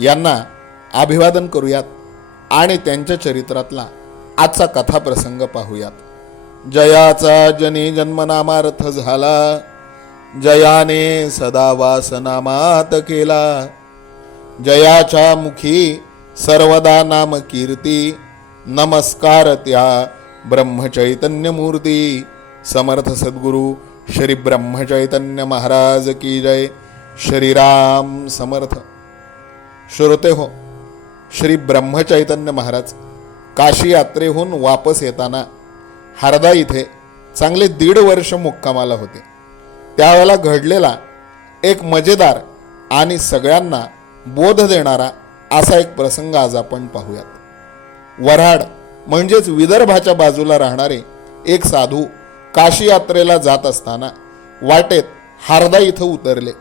यांना अभिवादन करूयात आणि त्यांच्या चरित्रातला आजचा कथाप्रसंग पाहूयात. जयाचा जनी जन्मनामार्थ झाला जयाने सदा वासनामात केला. जयाच्या मुखी सर्वदा नाम कीर्ती नमस्कार त्या ब्रह्मचैतन्य मूर्ती समर्थ सद्गुरु श्री ब्रह्मचैतन्य महाराज की जय. श्रीराम समर्थ. श्रोते हो श्री ब्रह्मचैतन्य महाराज काशी यात्रेहून वापस येताना हरदा इथे चांगले दीड वर्ष मुक्कामाला होते. त्यावेळेला घडलेला एक मजेदार आणि सगळ्यांना बोध देणारा असा एक प्रसंग आज आपण पाहूयात. वऱ्हाड म्हणजेच विदर्भाच्या बाजूला राहणारे एक साधू काशी यात्रेला जात असताना वाटेत हारदा इथं उतरले.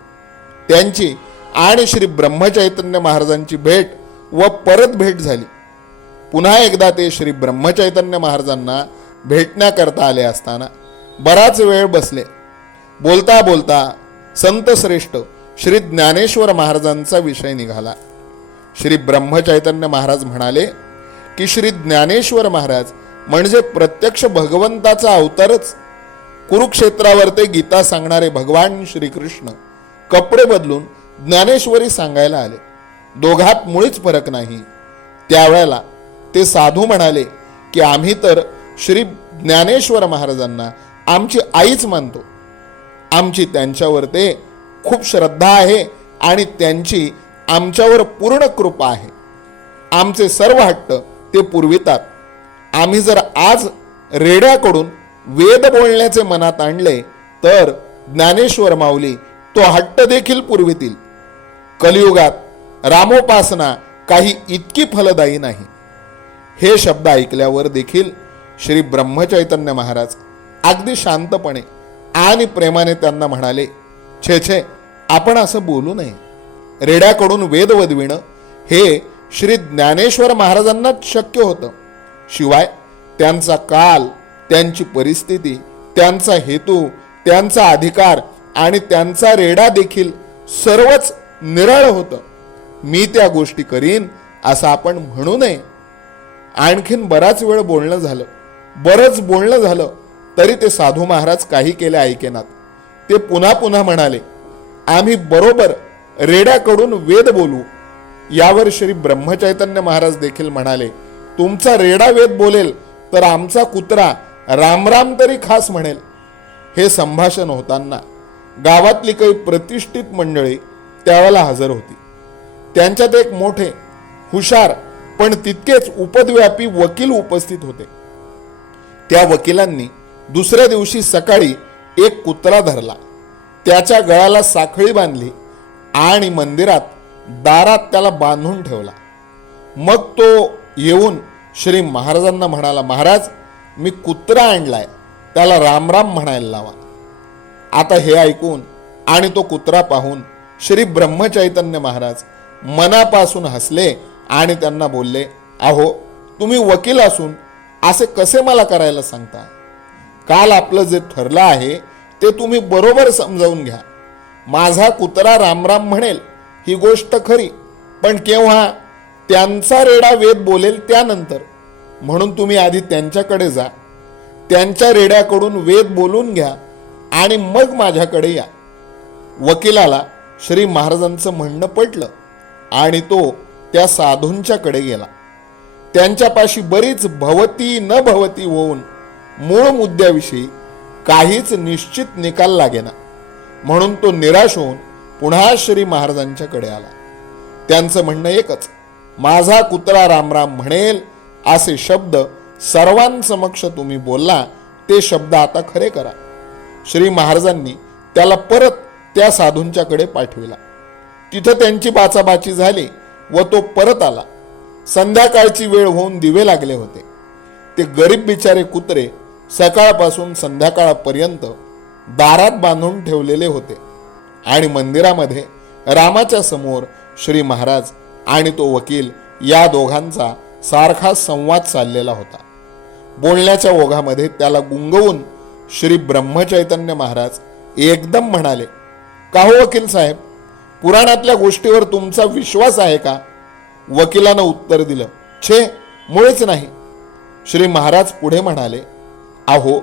त्यांची आणि श्री ब्रह्मचैतन्य महाराजांची भेट व परत भेट झाली. पुन्हा एकदा ते श्री ब्रह्मचैतन्य महाराजांना भेटण्याकरता आले असताना बराच वेळ बसले. बोलता बोलता संत श्रेष्ठ श्री ज्ञानेश्वर महाराजांचा विषय निघाला. श्री ब्रह्मचैतन्य महाराज म्हणाले की श्री ज्ञानेश्वर महाराज म्हणजे प्रत्यक्ष भगवंताचा अवतारच. कुरुक्षेत्रावर ते गीता सांगणारे भगवान श्रीकृष्ण कपडे बदलून ज्ञानेश्वरी सांगायला आले दोघात मुळीच फरक नाही. त्यावेळेला ते साधू म्हणाले की आम्ही तर श्री ज्ञानेश्वर महाराजांना आमची आईच मानतो. आमची त्यांच्यावर ते खूप श्रद्धा आहे आणि त्यांची आमच्यावर पूर्ण कृपा आहे. आमचे सर्व हट्ट ते पुरवितात. आम्ही जर आज रेड्याकडून वेद बोलण्याचे मनात आणले तर ज्ञानेश्वर माऊली तो हट्ट देखील पुरवितील. कलियुगात रामोपासना काही इतकी फलदायी नाही. हे शब्द ऐकल्यावर देखील श्री ब्रह्मचैतन्य महाराज अगदी शांतपणे आणि प्रेमाने त्यांना म्हणाले छे छे आपण असं बोलू नये. रेड्याकडून वेद वदविणं हे श्री ज्ञानेश्वर महाराजांनाच शक्य होतं. शिवाय त्यांचा काल त्यांची परिस्थिती त्यांचा हेतू त्यांचा अधिकार आणि त्यांचा रेडा देखील सर्वच निराळ होतं. मी त्या गोष्टी करीन असं आपण म्हणू नये. आणखीन बराच वेळ बोलणं झालं. बरंच बोलणं झालं तरी ते साधू महाराज काही केले ऐकेनात. ते पुन्हा पुन्हा म्हणाले आम्ही बरोबर रेड्याकडून वेद बोलू. यावर श्री ब्रह्मचैतन्य महाराज देखील म्हणाले तुमचा रेडा वेद बोलेल तर आमचा कुत्रा रामराम तरी खास म्हणेल. हे संभाषण होताना गावातली काही प्रतिष्ठित मंडळी त्यावेळेला हजर होती. त्यांच्यात एक मोठे हुशार पण तितकेच उपद्व्यापी वकील उपस्थित होते. त्या वकिलांनी दुसऱ्या दिवशी सकाळी एक कुत्रा धरला. त्याच्या गळ्याला साखळी बांधली आणि मंदिरात दारात त्याला बांधून ठेवला. मग तो येऊन श्री महाराजांना म्हणाला महाराज मी कुत्रा आणलाय. त्याला रामराम म्हणायला लावा. आता हे ऐकून आणि तो कुत्रा पाहून श्री ब्रह्मचैतन्य महाराज मनापासून हसले आणि त्यांना बोलले अहो तुम्ही वकील असून असे कसे मला करायला सांगता? काल आपलं जे ठरलं आहे ते तुम्ही बरोबर समजावून घ्या. माझा कुत्रा रामराम म्हणेल ही गोष्ट खरी पण केव्हा? त्यांचा रेडा वेद बोलेल त्यानंतर. म्हणून तुम्ही आधी त्यांच्याकडे जा. त्यांच्या रेड्याकडून वेद बोलून घ्या आणि मग माझ्याकडे या. वकिलाला श्री महाराजांचं म्हणणं पटलं आणि तो त्या साधूंच्याकडे गेला. त्यांच्यापाशी बरीच भवती न भवती होऊन मूळ मुद्द्याविषयी काहीच निश्चित निकाल लागेना. म्हणून तो निराश होऊन पुन्हा श्री महाराजांच्याकडे आला. त्यांचं म्हणणं एकच माझा कुत्रा रामराम म्हणेल असे शब्द सर्वांसमक्ष तुम्ही बोलला ते शब्द आता खरे करा. श्री महाराजांनी त्याला परत त्या साधूंच्याकडे पाठविला. तिथं त्यांची बाचाबाची झाली व तो परत आला. संध्याकाळची वेळ होऊन दिवे लागले होते. ते गरीब बिचारे कुत्रे सकाळपासून संध्याकाळपर्यंत दारात बांधून ठेवलेले होते आणि मंदिरामध्ये रामाच्या समोर श्री महाराज आणि तो वकील या दोघांचा सारखा संवाद चाललेला होता. बोलण्याच्या ओघामध्ये त्याला गुंगवून श्री ब्रह्मचैतन्य महाराज एकदम म्हणाले का हो वकील साहेब? पुराणातल्या गोष्टीवर तुमचा विश्वास आहे का? वकिलानं उत्तर दिलं छे मुळेच नाही. श्री महाराज पुढे म्हणाले अहो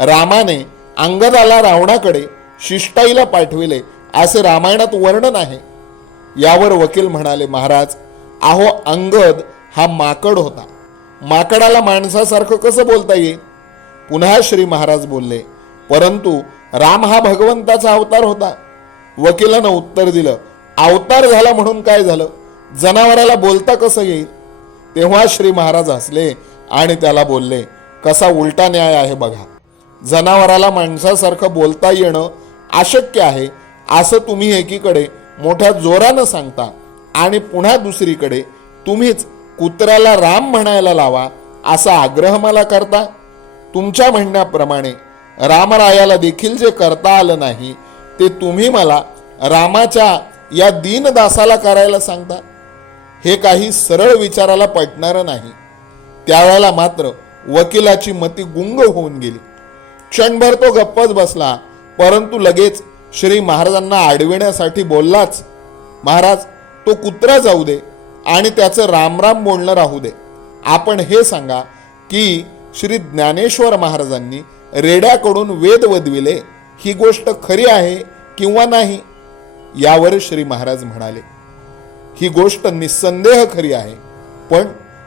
रामाने अंगदाला रावणाकडे शिष्टाईला पाठविले असे रामायणात वर्णन आहे. यावर वकील म्हणाले महाराज अहो अंगद हा माकड होता. माकडाला माणसासारखं कसं बोलता येईल? पुन्हा श्री महाराज बोलले परंतु राम हा भगवंताचा अवतार होता. वकिलानं उत्तर दिलं. अवतार झाला म्हणून काय झालं? जनावराला बोलता कसं येईल? तेव्हा श्री महाराज हसले आणि त्याला बोलले कसा उलटा न्याय आहे बघा. जनावराला माणसासारखं बोलता येणं अशक्य आहे. असं तुम्ही एकीकडे मोठ्या जोरानं सांगता आणि पुन्हा दुसरीकडे तुम्हीच कुत्र्याला राम म्हणायला लावा असा आग्रह मला करता? तुमच्या म्हणण्याप्रमाणे रामरायाला देखील जे करता आलं नाही ते तुम्ही मला रामाच्या या दीनदासाला करायला सांगता. हे काही सरळ विचाराला पटणारं नाही. त्यावेळेला मात्र वकिलाची मती गुंग होऊन गेली. क्षणभर तो गप्पच बसला परंतु लगेच श्री महाराजांना आडविण्यासाठी बोललाच महाराज तो कुत्रा जाऊ दे आणि त्याचं रामराम बोलणं राहू दे. आपण हे सांगा की श्री ज्ञानेश्वर महाराजांनी रेड्याकडून वेद वदविले ही गोष्ट खरी आहे किंवा नाही यावर श्री महाराज म्हणाले. ही गोष्ट निस्संदेह खरी आहे पण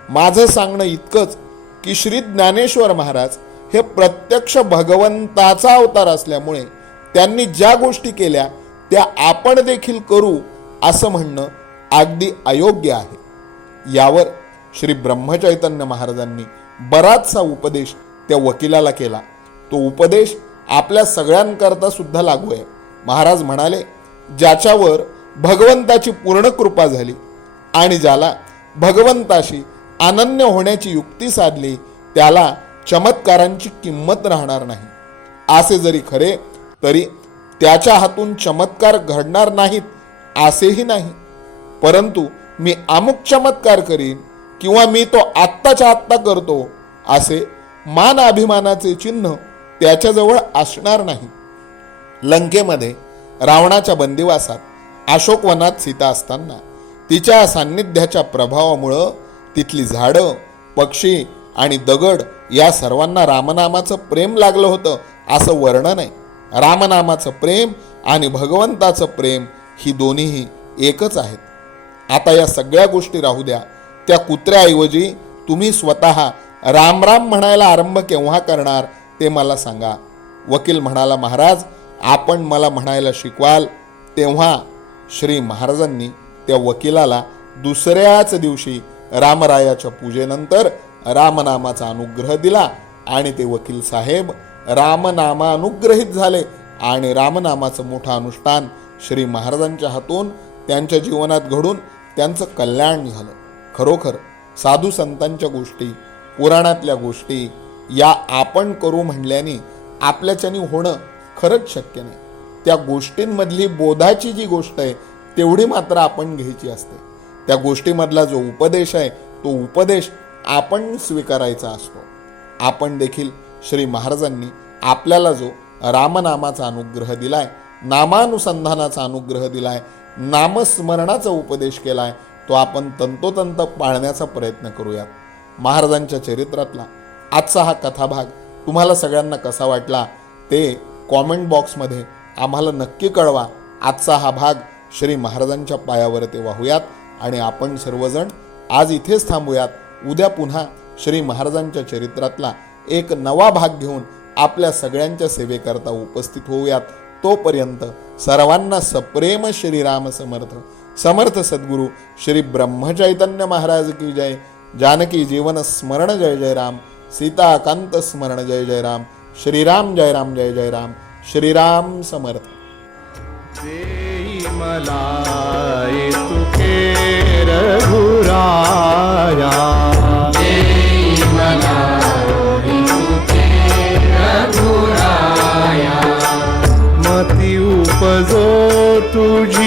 माझं सांगणं इतकंच की श्री ज्ञानेश्वर महाराज हे प्रत्यक्ष भगवंताचा अवतार असल्यामुळे त्यांनी ज्या गोष्टी केल्या त्या आपण देखील करू असं म्हणणं अगदी अयोग्य आहे. यावर श्री ब्रह्मचैतन्य महाराजांनी बराचसा उपदेश त्या वकिलाला केला. तो उपदेश आपल्या सगळ्यांकरता सुद्धा लागू आहे. महाराज म्हणाले ज्याच्यावर भगवंताची पूर्ण कृपा झाली आणि ज्याला भगवंताशी अनन्य होण्याची युक्ती साधली त्याला चमत्कारांची किंमत राहणार नाही. असे जरी खरे तरी त्याच्या हातून चमत्कार घडणार नाहीत असेही नाही. परंतु मी अमुक चमत्कार करीन किंवा मी तो आत्ताच्या आत्ता करतो असे मान अभिमानाचे चिन्ह त्याच्याजवळ असणार नाही. लंकेमध्ये रावणाच्या बंदिवासात अशोकवनात सीता असताना तिच्या सान्निध्याच्या प्रभावामुळं तिथली झाडं पक्षी आणि दगड या सर्वांना रामनामाचं प्रेम लागलं होतं असं वर्णन आहे. रामनामाचं प्रेम आणि भगवंताचं प्रेम ही दोन्हीही एकच आहेत. आता या सगळ्या गोष्टी राहू द्या. त्या कुत्र्याऐवजी तुम्ही स्वतः रामराम म्हणायला आरंभ केव्हा करणार ते मला सांगा. वकील म्हणाला महाराज आपण मला म्हणायला शिकवाल. तेव्हा श्री महाराजांनी त्या वकिलाला दुसऱ्याच दिवशी रामरायाच्या पूजेनंतर रामनामाचा अनुग्रह दिला आणि ते वकील साहेब रामनामा अनुग्रहित झाले आणि रामनामाचं मोठं अनुष्ठान श्री महाराजांच्या हातून त्यांच्या जीवनात घडून त्यांचं कल्याण झालं. खरोखर साधू संतांच्या गोष्टी पुराणातल्या गोष्टी या आपण करू म्हणल्याने आपल्याच्यानी होणं खरंच शक्य नाही. त्या गोष्टींमधली बोधाची जी गोष्ट आहे तेवढी मात्र आपण घ्यायची असते. त्या गोष्टीमधला जो उपदेश आहे तो उपदेश आपण स्वीकारायचा असतो. आपण देखील श्री महाराजांनी आपल्याला जो रामनामाचा अनुग्रह दिलाय नामानुसंधानाचा अनुग्रह दिलाय नामस्मरणाचा उपदेश केलाय तो आपण तंतोतंत पाळण्याचा प्रयत्न करूयात. महाराजांच्या चरित्रातला आजचा हा कथाभाग तुम्हाला सगळ्यांना कसा वाटला ते कॉमेंट बॉक्समध्ये आम्हाला नक्की कळवा. आजचा हा भाग श्री महाराजांच्या पायावर ते वाहूयात आणि आपण सर्वजण आज इथेच थांबूयात. उद्या पुन्हा श्री महाराजांच्या चरित्रातला एक नवा भाग घेऊन आपल्या सगळ्यांच्या सेवेकरता उपस्थित होऊयात. तोपर्यंत सर्वांना सप्रेम श्रीराम समर्थ. समर्थ सद्गुरू श्री ब्रह्मचैतन्य महाराज की जय. जानकी जीवन स्मरण जय जय राम. सीताकांत स्मरण जय जय राम श्रीराम जय राम जय जय राम श्रीराम समर्थ मती उपजो तुझी